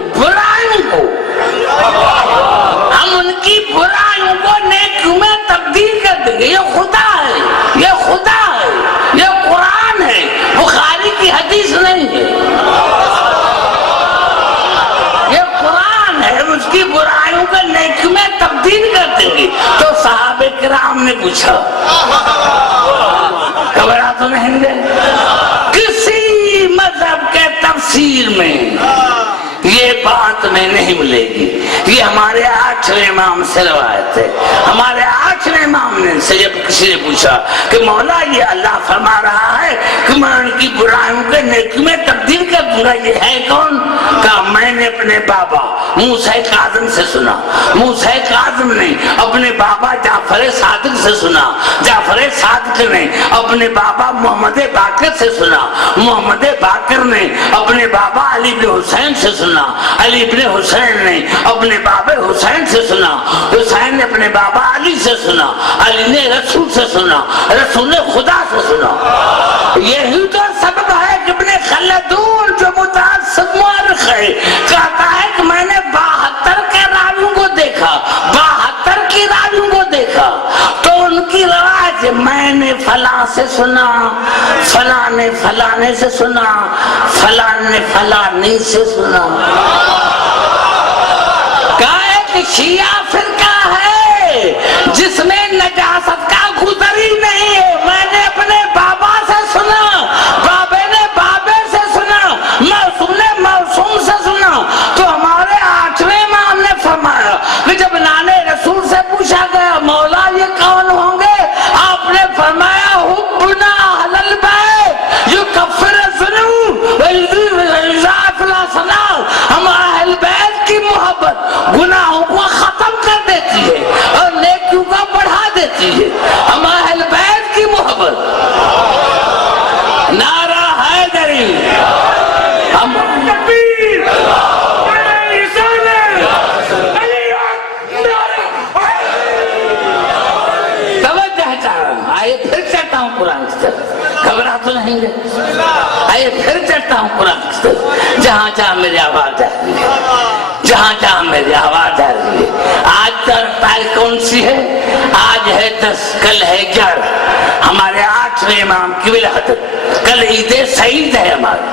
ہم ان کی برائیوں کو نیکیوں میں تبدیل کر دیں گے. یہ خدا ہے, یہ خدا ہے, یہ قرآن ہے, بخاری کی حدیث نہیں ہے. یہ قرآن ہے, اس کی برائیوں کو نیکیوں میں تبدیل کر دیں گے. تو صحابہ کرام نے پوچھا, گھبرا تو نہیں گئے؟ کسی مذہب کے تفسیر میں یہ بات میں نہیں ملے گی. یہ ہمارے 8ویں امام سے روایت ہے. ہمارے 8ویں امام نے سے جب کسی نے پوچھا کہ مولا یہ اللہ فرما رہا ہے کہ میں ان کی برائیوں کے نیکی میں تبدیل کر دوں گا, یہ ہے کون؟ کہا میں نے اپنے بابا موسیٰ کاظم سے سنا. موسیٰ کاظم نے اپنے بابا جعفر صادق سے سنا. جعفر صادق نے اپنے بابا محمد باقر سے سنا. محمد باقر نے اپنے بابا علی بن حسین سے سنا. علی بن حسین نے اپنے بابا حسین سے سنا، حسین نے اپنے بابا علی سے سنا، علی نے رسول سے سنا، رسول نے خدا سے سنا۔ یہی تو سبب ہے کہ ابن خلدون جو متعصب مورخ ہے کہتا ہے کہ میں نے 72 کے راویوں کو دیکھا، 72 کی راویوں کو دیکھا، تو ان کی روایت میں نے فلاں سے سنا، فلاں نے فلانے سے سنا، فلاں نے فلانی سے سنا۔ کہا ایک شیعہ فرقہ ہے جس میں نجاست کا گزر ہی نہیں ہے، میں نے اپنے بابا سے سنا، بابے نے بابے سے سنا، معصوم نے معصوم سے سنا۔ تو ہمارے 8ویں امام نے فرمایا کہ جب نانے رسول سے پوچھا گیا مولا یہ کون ہوں گے، آپ نے فرمایا حبنا اہل البیت یکفر الذنوب ویضاعف الحسنات، ہم اہل بیت کی محبت گناہوں کو ختم کر دیتی ہے اور نیکیوں کو بڑھا دیتی ہے، ہم اہل بیت کی محبت۔ نعرہ حیدری، ہم آئیے پھر چڑھتا ہوں قرآن کی طرف، گھبرا تو نہیں گے؟ آئیے پھر چڑھتا ہوں قرآن کی طرف، جہاں جہاں میری آواز جا رہی ہے، جہاں جہاں میری آواز جا رہی ہے۔ آج تاریخ کون سی ہے؟ آج ہے 10، کل ہے 11، ہمارے 8ویں امام کی ولادت۔ کل عید سعید ہے ہماری،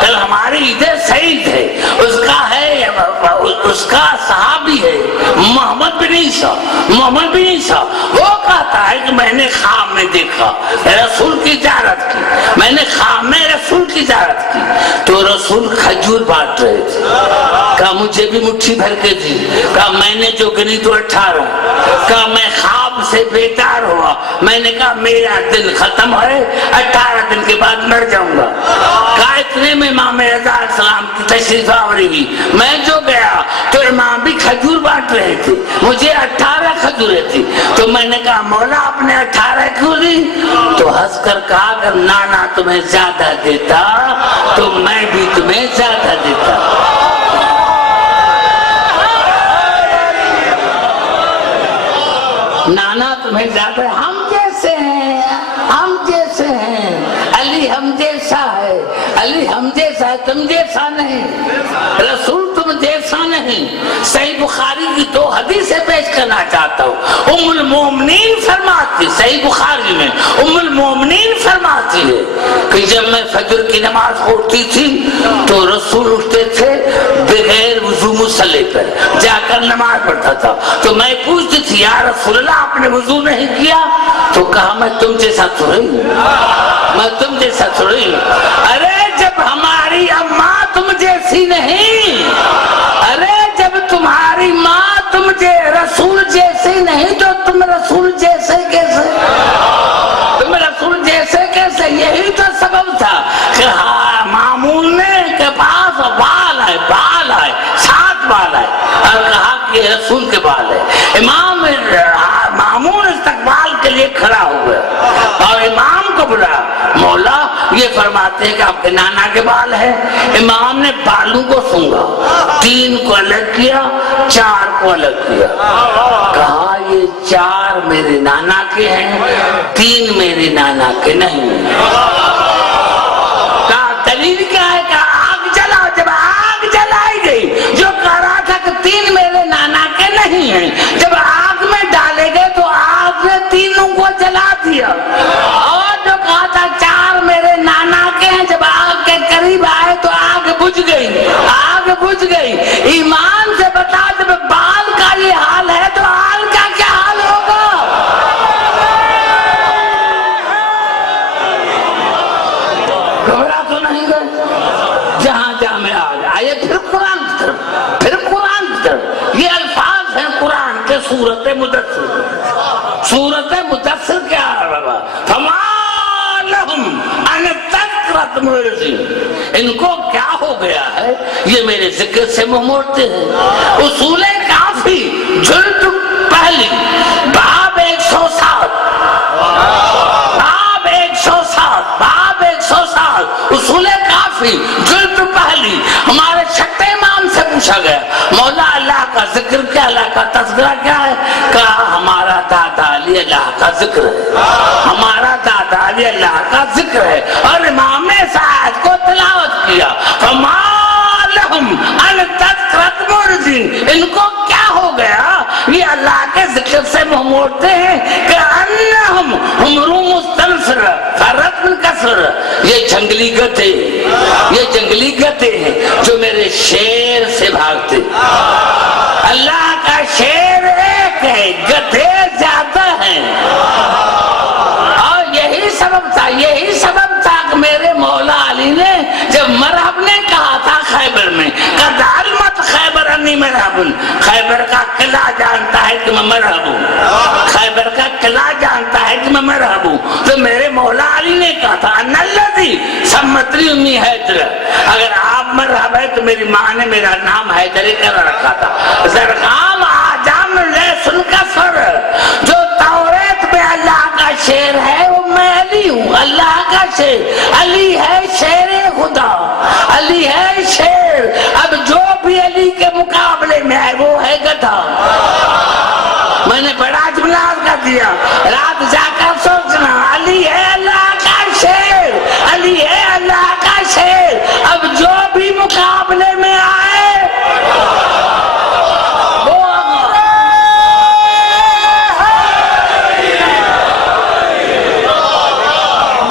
کل ہماری عید سعید ہے، اس کا ہے، اس کا صحابی ہے محمد بن عیسیٰ، محمد بن عیسیٰ۔ وہ کہتا ہے کہ میں نے خواب میں دیکھا، رسول کی زیارت کی، میں نے خواب میں رسول کی زیارت کی تو رسول کھجور بانٹ رہے تھے، کہا مجھے بھی مٹھی بھر کے دی، کہا میں نے جو گنی تو 18، کہا میں خواب سے بیدار ہوا، میں نے کہا میرا دن ختم ہے، 18 دن کے بعد مر جاؤں گا۔ کہا اتنے میں امام رضا علیہ السلام کی تشریف آوری ہوئی، میں جو گیا تو امام بھی کھجور بانٹ رہے تھے، مجھے 18 کھجوریں تھی، تو میں نے کہا مولا آپ نے 18 کیوں لی؟ تو ہنس کر کہا اگر نانا تمہیں زیادہ دیتا تو میں بھی تمہیں زیادہ دیتا۔ نانا تمہیں زیادہ، ہم جیسے ہیں، ہم جیسے ہیں، علی ہم جیسا ہے، علی ہم جیسا ہے، تم جیسا نہیں، رسول تم جیسا نہیں۔ صحیح بخاری کی 2 حدیثیں پیش کرنا چاہتا ہوں۔ ام المومنین فرماتی، صحیح بخاری میں ام المومنین فرماتی ہے کہ جب میں فجر کی نماز پڑھتی تھی تو رسول اٹھتے تھے بغیر وضو مصلی پر جا کر نماز پڑھتا تھا، تو میں پوچھتی تھی یا رسول اللہ آپ نے وضو نہیں کیا؟ تو کہا میں تم جیسا تھوڑی ہوں، میں تم جیسا تھوڑی ہوں۔ ارے جب ہماری اماں تم جیسی نہیں، ارے جب تمہاری ماں تم رسول جیسی نہیں تو تم رسول جیسے کیسے؟ تم رسول جیسے کیسے؟ یہی تو سبب تھا کہ ہاں مامون نے کے پاس بال ہے، بال ہے، 7 بال ہے، اور کہا کہ رسول کے بال ہے۔ امام مامون استقبال کے لیے کھڑا ہو گیا اور امام کو بلا، مولا یہ فرماتے ہیں کہ آپ کے نانا کے بال ہے۔ امام نے بالوں کو سونگا، 3 کو الگ کیا، 4 کو الگ کیا، کہا یہ 4 میرے نانا کے ہیں، 3 میرے نانا کے نہیں۔ کہا دلیل کیا ہے؟ کہا آگ جلاؤ۔ جب آگ جلائی گئی، جو کہہ رہا تھا کہ 3 میرے نانا کے نہیں ہیں، جب آگ میں ڈالے گئے تو آگ نے 3 کو جلا دیا، اور جو کہا تھا 4 میرے نانا کے ہیں، جب آگ کے قریب آئے تو آگ بجھ گئی، آگ بجھ گئی۔ ایمان سے بتا جب بال کا یہ حال ہے تو آل کا کیا حال ہوگا؟ گھبرا تو نہیں گئے؟ جہاں جہاں میں آئیے پھر قرآن کی طرف، پھر قرآن کی طرف۔ یہ الفاظ ہیں قرآن کے سورت مدثر۔ سورت مدثر کیا ہے؟ فما لہم ان تذکرۃ معرضین، ان کو کیا ہو گیا ہے یہ میرے ذکر سے منہ موڑتے ہیں۔ اصول کافی جلد پہلی باب 107، باب 107، اصول کافی جلد پہلی، ہمارے چھٹے امام سے پوچھا گیا مولا اللہ کا ذکر کیا، اللہ کا تذکرہ کیا ہے؟ کہا ہمارا دادا علی اللہ کا ذکر ہے، ہمارا دادا علی اللہ کا ذکر ہے۔ اور امام نے اس آیت کو تلاوت کیا، فما لہم ان تذکرۃ معرضین، ان کو کیا ہو گیا؟ یہ اللہ کے ذکر سے منہ موڑتے ہیں کہ انہم حمر مستنفر فرت من کسر، یہ جنگلی گدھے، یہ جنگلی گدھے ہیں جو میرے شیر سے بھاگتے۔ اللہ کا شیر ایک ہے، گدھے زیادہ ہیں۔ اور یہی سبب تھا کہ میرے مولا علی نے جب مرحب نے کہا تھا خیبر میں، قد علمت خیبر انی مرحب، خیبر کا قلعہ جانتا ہے کہ میں مرحب ہوں، خیبر کا قلعہ جانتا ہے کہ میں مرحب ہوں، تو میرے مولا علی نے کہا تھا ان الذی سمتنی امی حیدر، اگر آپ مرحب ہے تو میری ماں نے میرا نام حیدر کر رکھا تھا۔ زرغام آجام لیسن کا سر، جو توریت میں اللہ کا شیر ہے وہ میں علی ہوں، اللہ کا شیر، علی ہے شیر خدا، علی ہے شیر، اب جو بھی علی کے مقابلے میں ہے وہ ہے گدھا۔ میں نے بڑا جملہ کر دیا، رات جا کر سوچنا، علی ہے اللہ کا شیر، علی ہے اللہ کا شیر، اب جو بھی مقابلے میں آئے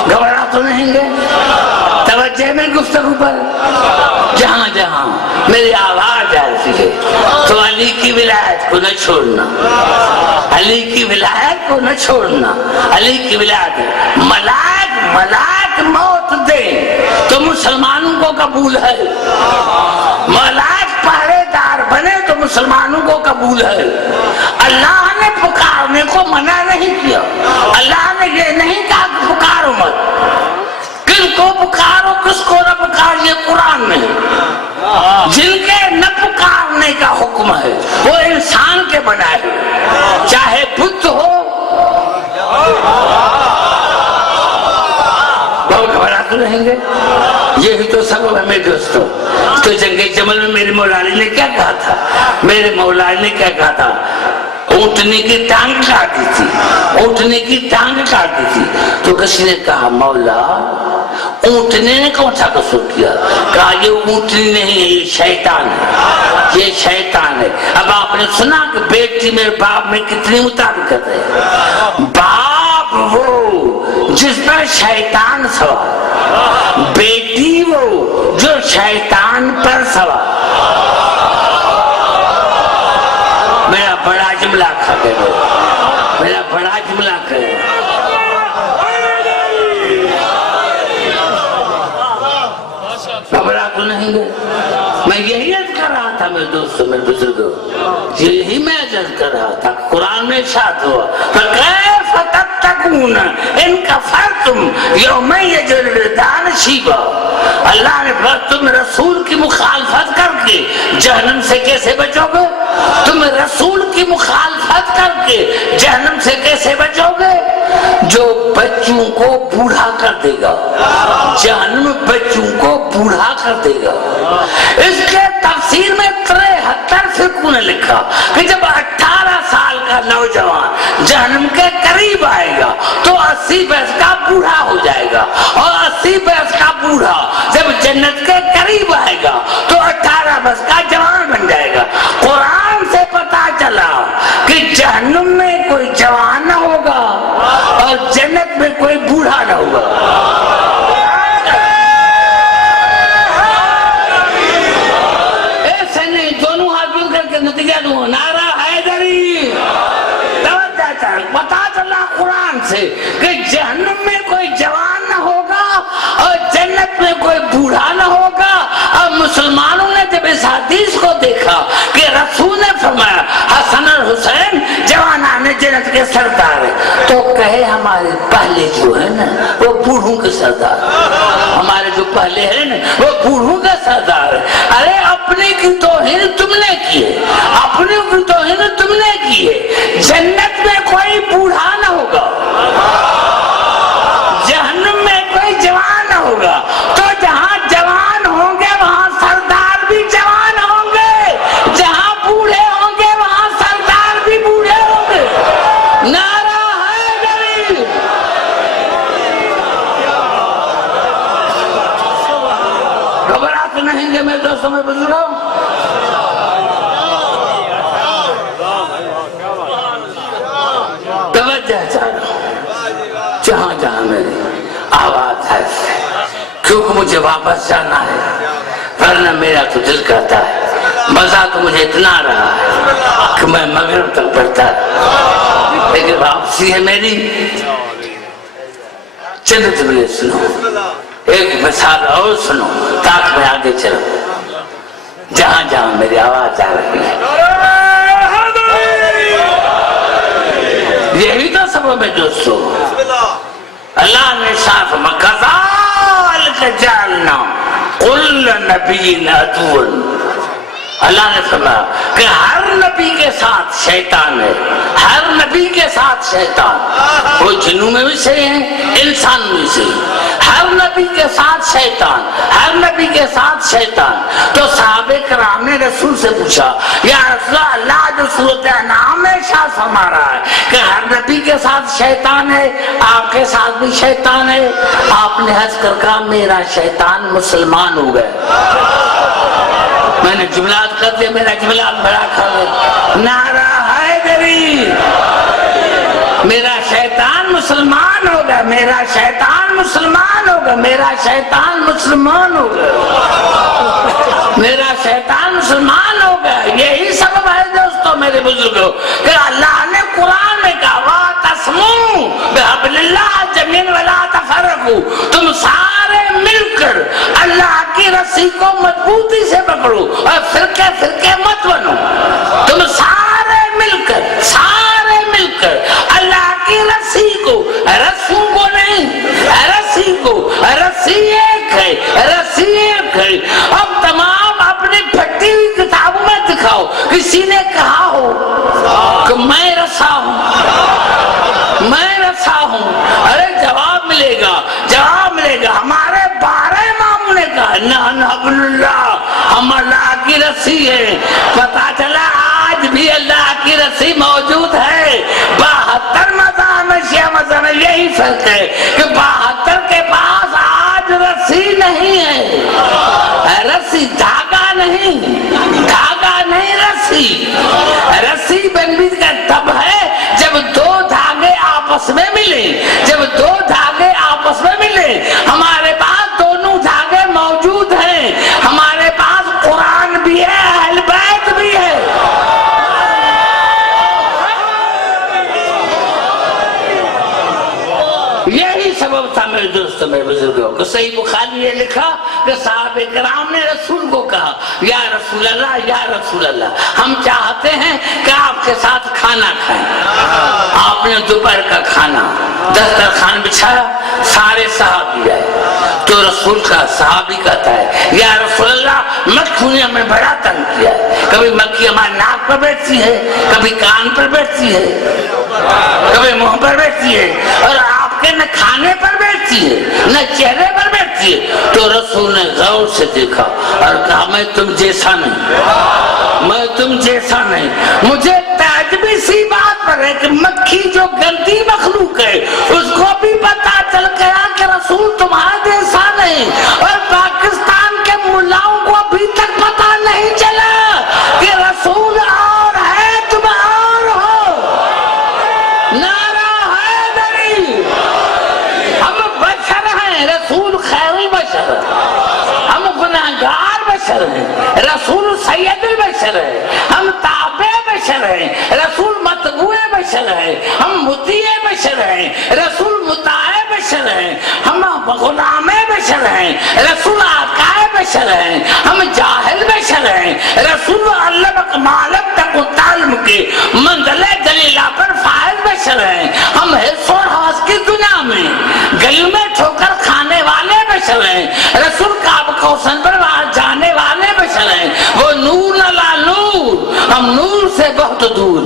گھبرا تو نہیں گے؟ توجہ میں گفتگو پر جہاں جہاں میری آواز آتی ہے تو علی کی ولایت کو نہ چھوڑنا، علی کی ولایت کو نہ چھوڑنا، علی کی ولایت۔ ملائک موت دے تو مسلمانوں کو قبول ہے، ملائک پہرے دار بنے تو مسلمانوں کو قبول ہے۔ اللہ نے پکارنے کو منع نہیں کیا، اللہ نے یہ نہیں کہا کہ پکارو مت، کن کو پکارو کس کو نہ پکار، یہ قرآن میں ہے۔ جن کے نہ پکارنے کا حکم ہے وہ انسان کے بنائے، چاہے بت ہو۔ بہت گھبراتے رہیں گے، یہی تو سبب ہے میرے دوستوں۔ تو جنگ جمل میں میرے مولا علی نے کیا کہا تھا؟ میرے مولا علی نے کیا کہا تھا؟ اونٹنی کی ٹانگ کاٹی تھی، اونٹنی کی ٹانگ کاٹی تھی، تو کسی نے کہا مولا اونٹنے نے کون سا قصور کیا؟ کہا یہ اونٹنی نہیں ہے، یہ شیطان ہے، یہ شیطان ہے۔ اب آپ نے سنا کہ بیٹی میں باپ میں کتنی مطابقت ہے؟ باپ وہ جس پر شیطان سوار، بیٹی وہ جو شیطان پر سوار۔ میرا بڑا جملہ کھا گئے، میرا بڑا جملہ کرے، گھبرا تو نہیں گئے۔ میں یہی عرض کر رہا تھا میرے دوستوں، میرے بزرگوں، یہی میں عرض کر رہا تھا۔ قرآن میں ارشاد ہوا فَكَيْفَ تَتَّقُونَ إِن كَفَرْتُمْ يَوْمًا يَجْعَلُ الْوِلْدَانَ شِيبًا، اللہ نے فرمایا تم رسول کی مخالفت کر کے جہنم سے کیسے بچو گے؟ تم رسول کی مخالفت کر کے جہنم سے کیسے بچو گے؟ جو بچوں کو بوڑھا کر دے گا، جہنم بچوں کو بوڑھا کر دے گا۔ اس کے تفسیر میں 73 فرقوں نے لکھا کہ جب 18 سال کا نوجوان جہنم کے قریب آئے گا تو 80 برس کا بوڑھا ہو جائے گا، اور 80 برس کا بوڑھا جب جنت کے قریب آئے گا تو 18 برس کا جوان بن جائے گا۔ قرآن سے پتا چلا کہ جہنم میں کوئی جوان نہ ہوگا اور جنت میں کوئی بوڑھا نہ ہوگا۔ ایسے نہیں، دونوں ہاتھ مل کر کے نتیجہ دوں، نعرہ حیدری۔ پتا چلا قرآن سے کہ جہنم میں کوئی جوان نہ ہوگا اور جنت میں کوئی بوڑھا نہ ہوگا۔ اور مسلمانوں نے جب اس حدیث کو دیکھا کہ رسول نے فرمایا حسن اور حسین جوانان جنت کے سردار ہیں، تو کہے ہمارے پہلے جو ہے نا وہ بوڑھوں کے سردار، ہمارے جو پہلے ہیں نا وہ بوڑھوں کے سردار ہیں۔ ارے اپنے کی توہین تم نے کی ہے، اپنے کی توہین تم نے کی ہے۔ جنت میں کوئی بوڑھا نہ ہوگا، جہنم میں کوئی جوان نہ ہوگا، تو جہاں جوان ہوں گے وہاں سردار بھی جوان ہوں گے۔ مجھے واپس جانا ہے، ورنہ میرا تو دل کرتا ہے، مزہ تو مجھے اتنا رہا ہے کہ میں مغرب تک پڑھتا ہے، لیکن واپسی ہے میری۔ چلو جملے سنو، ایک مثال اور سنو تاکہ میں آگے چلوں جہاں جہاں میری آواز آ رہی ہے۔ یہی تو سبب ہے دوستو، اللہ نے صاف کذالک جعلنا کل نبی عدوا، اللہ نے فرمایا کہ ہر نبی کے ساتھ شیطان ہے، ہر نبی کے ساتھ شیطان، وہ جنوں میں بھی صحیح ہے انسان میں بھی صحیح، ہر نبی کے ساتھ شیطان، ہر نبی کے ساتھ شیطان۔ تو صحابہ کرام نے رسول سے پوچھا یا رسول اللہ جو صورت انعام میں ارشاد فرما رہا ہے کہ ہر نبی کے ساتھ شیطان ہے، آپ کے ساتھ بھی شیطان ہے؟ آپ نے ہنس کر کہا میرا شیطان مسلمان ہو گئے۔ میں نے جملات کر دیا، میرا جملات بڑا کھا گیا، نعرہ حیدری، میرا شیطان مسلمان ہوگا، میرا شیطان مسلمان ہوگا، میرا شیطان مسلمان ہوگا، میرا شیطان مسلمان ہوگا۔ یہی سبب ہے دوستو میرے بزرگوں کہ اللہ نے قرآن میں کہا وَاعْتَصِمُوا بِحَبْلِ اللَّهِ جَمِيعًا وَلَا تَفَرَّقُوا، تم سارے مل کر اللہ کی رسی کو مضبوطی سے پکڑو اور فرقے فرقے مت بنو، تم سارے مل کر اللہ کی رسی کو، رسوں کو نہیں، رسی کو، رسی ایک ہے، رسی ایک ہے۔ اب تمام اپنی پھٹی ہوئی کتابوں میں دکھاؤ کسی نے کہا ہو کہ میں رسا ہوں، میں رسا ہوں، ارے جواب ملے گا، جواب ملے گا۔ ہمارے 12 اماموں نے کہا نحن حبل اللہ، ہم اللہ کی رسی ہے۔ پتا چلا آج بھی اللہ کی رسی موجود ہے۔ 72 مذہب میں شیعہ مذہب میں یہی فرق ہے کہ 72 کے پاس آج رسی نہیں ہے، رسی دھاگا نہیں، دھاگا نہیں رسی، رسی بنوی کا تب ہے جب دو دھاگے آپس میں ملیں، جب دو دھاگے آپس میں ملیں۔ ہمارے پاس دونوں دھاگے موجود ہیں، ہمارے پاس قرآن بھی ہے، اہل بیت بھی ہے۔ یہی سبب تھا میرے دوستوں میرے بزرگوں کو، صحیح بخاری نے لکھا کہ صحابہ کرام نے رسول کو کہا یا رسول اللہ، یا رسول اللہ، ہم چاہتے ہیں کہ آپ کے ساتھ کھانا کھائیں۔ آپ نے دوپہر کا کھانا دسترخوان بچھایا، سارے صحابی آئے تو رسول کا صحابی کہتا ہے یا رسول اللہ مکھیوں نے ہمیں بڑا تنگ کیا ہے، کبھی مکھی ہمارے ناک پر بیٹھتی ہے، کبھی کان پر بیٹھتی ہے، کبھی منہ پر بیٹھتی ہے، اور آپ کے نہ کھانے پر بیٹھتی ہے نہ چہرے پر بیٹھتی ہے۔ تو رسول نے غور سے دیکھا اور کہا میں تم جیسا نہیں، میں تم جیسا نہیں۔ مجھے تعجبی سی بات پر ہے کہ مکھی جو گندی مخلوق ہے اس کو بھی پتا چل گیا کہ رسول تمہارا جیسا نہیں، اور پاکستان کے ملاؤں کو ابھی تک پتا نہیں چلا کہ رسول اور ہے تم اور ہو۔ نعرہ حیدری، ہم بشر ہیں، رسول خیر البشر، ہم گناہگار بشر ہیں، رسول سید البشر ہے، ہم تابع بشر ہیں، رسول متبوع بشر ہے، ہم مطیع بشر ہیں، رسول مطاع بشر ہیں، ہم غلام بشر ہیں، رسول آقا بشر ہیں، ہم جاہل بشر ہیں، رسول علمک معلم تک تعلم کے منزل جلیلہ پر فائل بشر ہیں، ہم حس و حواس کی دنیا میں گل میں ٹھوکر کھانے والے بشر ہیں، رسول کعب کوثر پر جانے والے بشر ہیں، وہ نور علی نور، ہم نور سے بہت دور،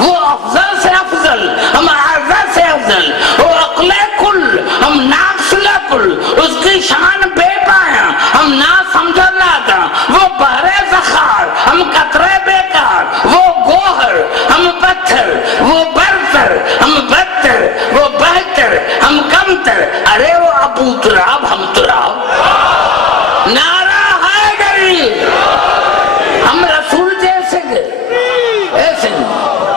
وہ افضل سے افضل، ہم اعظم سے افضل، وہ عقل کل، ہم ناقص کل، اس کی شان بے پایا، ہم نہ سمجھ نہ تھا، وہ بحر زخار، ہم قطرے بیکار، وہ گوہر، ہم پتھر، وہ برتر، ہم بدتر، وہ بہتر، ہم کمتر، ارے وہ ابو تراب ہم تراب۔ نعرہ حیدری، ہم رسول جیسے گئے ایسے نہیں،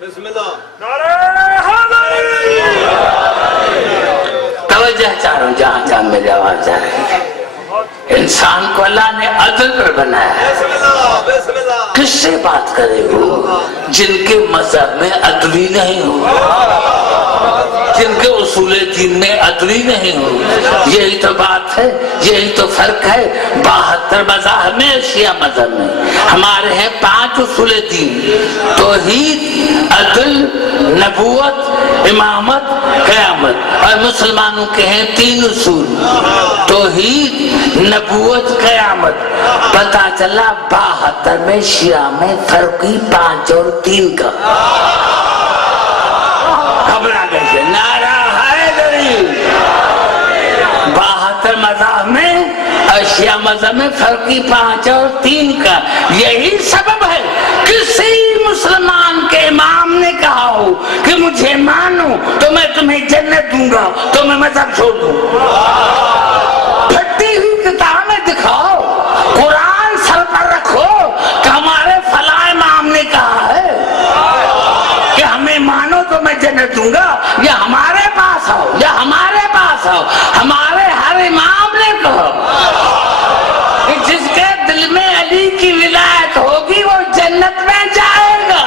بسم اللہ توجہ چاروں جہاں جہاں میری آواز جا رہی ہے. انسان کو اللہ نے عدل پر بنایا ہے. بسم اللہ بسم اللہ کس سے بات کرے وہ جن کے مذہب میں عدلی نہیں ہو، جن کے اصول دین میں عدلی نہیں ہو. یہی تو بات ہے، یہی تو فرق ہے. 72 مذاہب میں، شیعہ مذہب میں ہمارے ہیں 5 اصول دین: توحید، عدل، نبوت، امامت، قیامت. اور مسلمانوں کے ہیں 3 اصول: توحید، نبوت، قیامت. پتا چلا 72 میں شیعہ میں فرق ہی 5 اور 3 کا. گھبرا گئے. نعرہ حیدری. 72 مذہب میں اور شیعہ مذہب میں فرق ہی 5 اور 3 کا. یہی سبب ہے کسی مسلمان کے امام نے کہا ہو کہ مجھے مانو تو میں تمہیں جنت دوں گا تو میں مذہب چھوڑ دوں. پھٹی ہوئی کتابیں دکھاؤ، قرآن سر پر رکھو کہ ہمارے فلاں امام نے کہا ہے کہ ہمیں مانو تو میں جنت دوں گا. یا ہمارے پاس آؤ، یا ہمارے پاس آؤ. ہمارے ہر امام نے کہا کہ جس کے دل میں علی کی ولایت ہوگی وہ جنت میں جائے گا.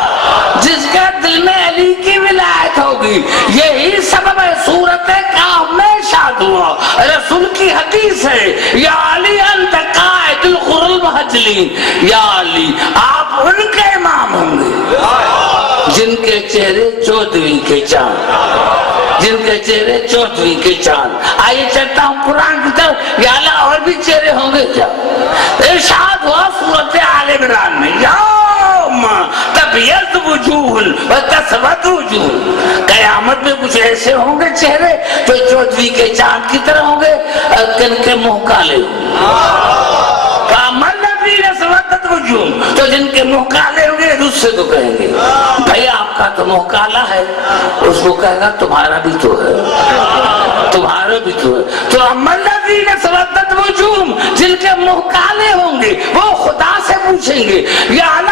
جس کے دل میں علی کی ولایت ہوگی. یہی سبب ہے سورت کہف میں ارشاد ہوا، رسول کی حدیث ہے، یا علی انت قائد الغر المحجلین. یا علی آپ ان کے امام ہوں گے جن کے چہرے 14ویں کے چاند، جن کے چہرے 14ویں کے چاند. آئیے چلتا ہوں قرآن کی طرف. یا اللہ اور بھی چہرے ہوں گے کیا؟ ارشاد ہوا سورت آل عمران میں، یوم تبیض وجوہ وتسود وجوہ. قیامت میں کچھ ایسے ہوں گے چہرے جو 14ویں کے چاند کی طرح ہوں گے اور کن کے منہ کالے ہوں گے. تو جن کے منہ کالے ہوں گے دوسرے کو کہیں گے بھائی آپ کا تو منہ کالا ہے. اس کو کہے گا تمہارا بھی تو ہے، تمہارا بھی تو ہے. تو الذین اسودت وجوہہم، جن کے منہ کالے ہوں گے وہ خدا سے پوچھیں گے یا اللہ